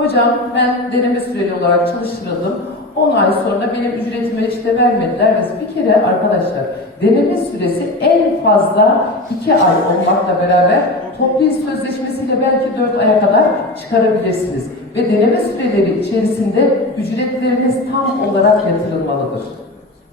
Hocam ben deneme süreli olarak çalıştırıldım. 10 ay sonra benim ücretimi işte vermediler. Ve bir kere arkadaşlar deneme süresi en fazla 2 ay olmakla beraber toplu sözleşmesiyle belki 4 aya kadar çıkarabilirsiniz. Ve deneme süreleri içerisinde ücretleriniz tam olarak yatırılmalıdır.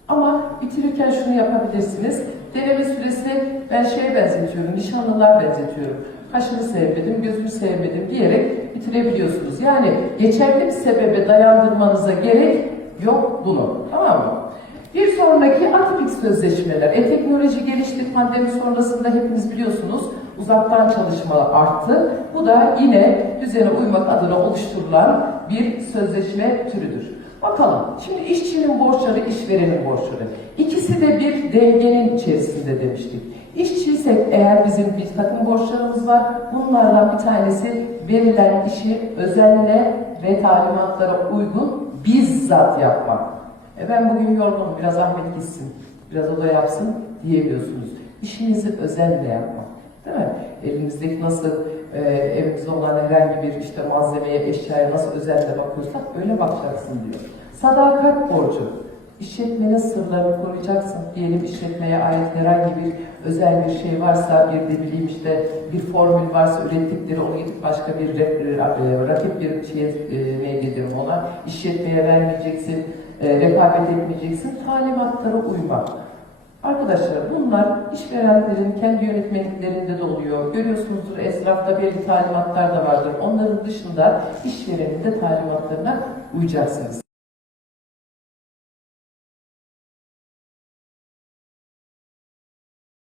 Ama bitirirken şunu yapabilirsiniz. Deneme süresini ben şeye benzetiyorum, nişanlılar benzetiyorum. Kaşını sevmedim, gözünü sevmedim diyerek bitirebiliyorsunuz. Yani geçerli bir sebebe dayandırmanıza gerek yok bunu. Tamam mı? Bir sonraki atipik sözleşmeler. E teknoloji gelişti, pandemi sonrasında hepiniz biliyorsunuz uzaktan çalışma arttı. Bu da yine düzene uymak adına oluşturulan bir sözleşme türüdür. Bakalım, şimdi işçinin borçları, işverenin borçları. İkisi de bir dengenin içerisinde demiştik. İşçiysek eğer bizim bir takım borçlarımız var, bunlardan bir tanesi verilen işi özenle ve talimatlara uygun bizzat yapmak. E ben bugün yorgunum, biraz Ahmet gitsin, biraz o da yapsın diyemiyorsunuz. İşinizi özenle yapmak. Değil mi? Elimizdeki nasıl e, evimizde olan herhangi bir işte malzemeye, eşyaya nasıl özenle bakıyorsak öyle bakacaksın diyor. Sadakat borcu. İşletmenin sırlarını koruyacaksın. Diyelim işletmeye ait herhangi bir özel bir şey varsa, bir de bileyim işte bir formül varsa ürettikleri onu gidip başka bir e, rakip bir şeye ne dedim ona işletmeye vermeyeceksin, e, rekabet etmeyeceksin. Talimatlara uymak. Arkadaşlar bunlar işverenlerin kendi yönetmeliklerinde de oluyor. Görüyorsunuzdur esnafta belli talimatlar da vardır. Onların dışında işverenin de talimatlarına uyacaksınız.